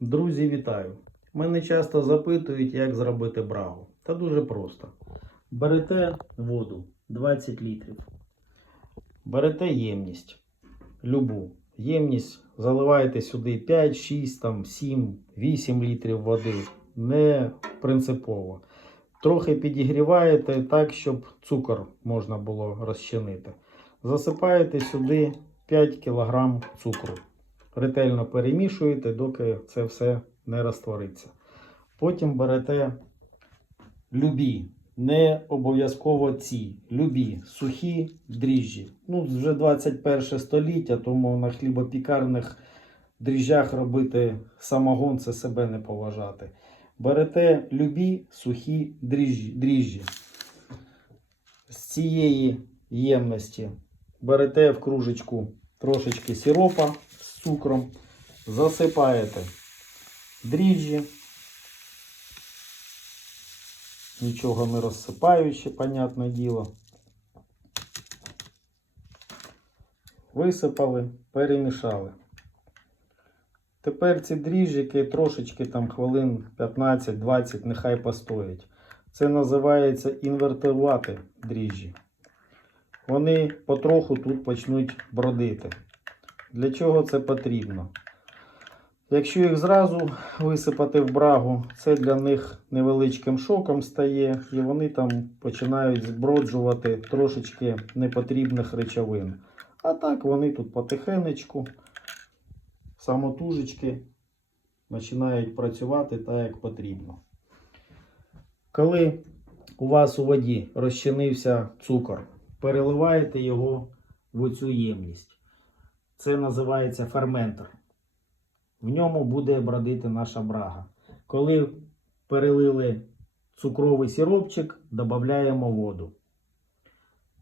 Друзі, вітаю! Мене часто запитують, як зробити брагу. Та дуже просто. Берете воду 20 літрів. Берете ємність. Любу. Ємність заливаєте сюди 5, 6, там, 7, 8 літрів води. Не принципово. Трохи підігріваєте так, щоб цукор можна було розчинити. Засипаєте сюди 5 кг цукру ретельно перемішуєте, доки це все не розтвориться. Потім берете любі, не обов'язково ці, любі, сухі дріжджі. Ну, вже 21 століття, тому на хлібопікарних дріжджах робити самогон це себе не поважати. Берете любі сухі дріжджі. З цієї ємності берете в кружечку трошечки сиропа цукром, засипаєте дріжджі, нічого не розсипаючи, понятне діло. Висипали, перемішали. Тепер ці дріжджики трошечки там хвилин 15-20 нехай постоять. Це називається інвертувати дріжджі. Вони потроху тут почнуть бродити. Для чого це потрібно? Якщо їх зразу висипати в брагу, це для них невеличким шоком стає, і вони там починають зброджувати трошечки непотрібних речовин. А так вони тут потихенечку, самотужечки, починають працювати так, як потрібно. Коли у вас у воді розчинився цукор, переливаєте його в оцю ємність. Це називається ферментор. В ньому буде бродити наша брага. Коли перелили цукровий сиропчик, додаємо воду.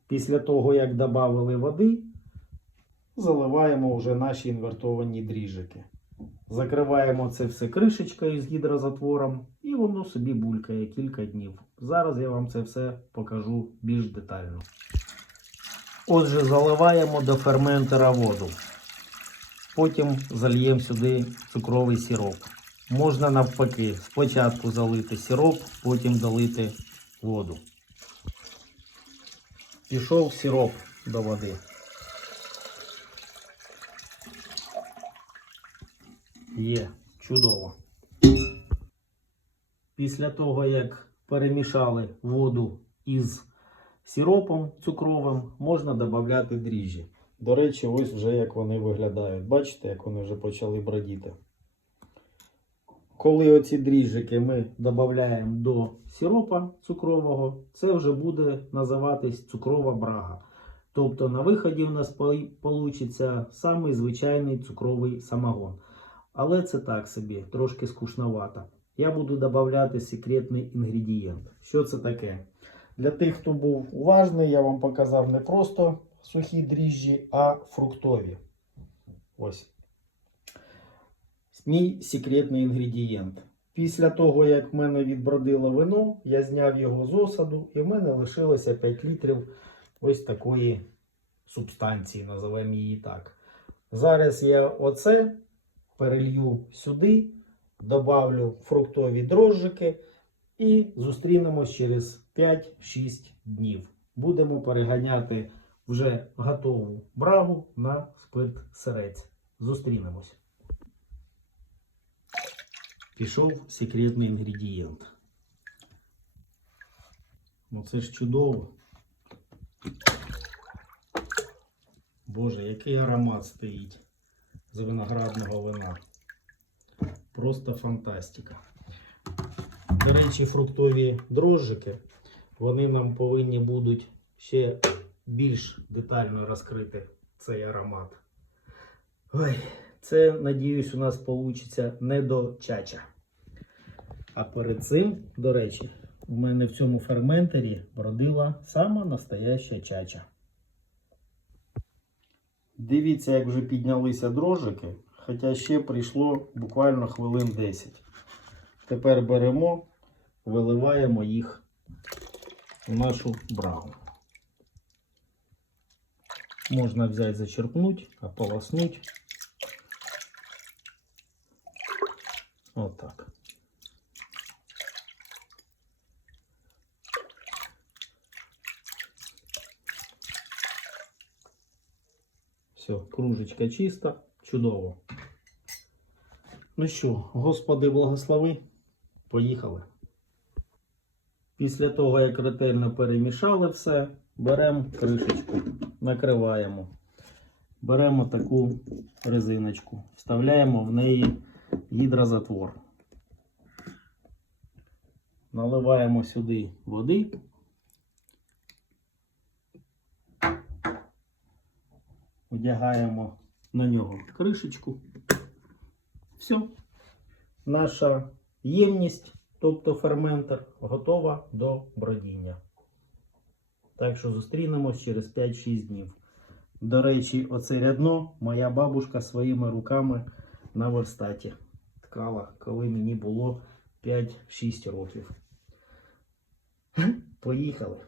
Після того, як додали води, заливаємо вже наші інвертовані дріжики. Закриваємо це все кришечкою з гідрозатвором і воно собі булькає кілька днів. Зараз я вам це все покажу більш детально. Отже, заливаємо до ферментера воду. Потім зальємо сюди цукровий сироп. Можна навпаки, спочатку залити сироп, потім долити воду. Пішов сироп до води. Є, чудово. Після того, як перемішали воду із сиропом цукровим, можна додати дріжджі. До речі, ось вже як вони виглядають. Бачите, як вони вже почали бродіти. Коли оці дріжджики ми додаємо до сиропа цукрового, це вже буде називатись цукрова брага. Тобто на виході в нас вийде самий звичайний цукровий самогон. Але це так собі, трошки скучновато. Я буду додавати секретний інгредієнт. Що це таке? Для тих, хто був уважний, я вам показав не просто сухі дріжджі, а фруктові. Ось. Мій секретний інгредієнт. Після того, як в мене відбродило вино, я зняв його з осаду, і в мене лишилося 5 літрів ось такої субстанції, називаємо її так. Зараз я оце перелью сюди, добавлю фруктові дрожжики і зустрінемось через 5-6 днів. Будемо переганяти вже готову брагу на спирт сирець. Зустрінемось. Пішов секретний інгредієнт. Ну це ж чудово. Боже, який аромат стоїть з виноградного вина. Просто фантастика. До речі, фруктові дрожжики, вони нам повинні будуть ще більш детально розкрити цей аромат. Ой, це, надіюсь, у нас вийде не до чача. А перед цим, до речі, у мене в цьому ферментері бродила сама настояща чача. Дивіться, як вже піднялися дрожжики, хоча ще прийшло буквально хвилин 10. Тепер беремо, виливаємо їх в нашу брагу. Можна взяти, зачерпнути, ополоснути. Отак. Все, кружечка чиста, чудово. Ну що, Господи, благослови. Поїхали. Після того, як ретельно перемішали все, беремо кришечку, накриваємо. Беремо таку резиночку, вставляємо в неї гідрозатвор. Наливаємо сюди води. Одягаємо на нього кришечку. Все. Наша ємність, тобто ферментер, готова до бродіння. Так що зустрінемось через 5-6 днів. До речі, оце рядно моя бабушка своїми руками на верстаті ткала, коли мені було 5-6 років. Поїхали.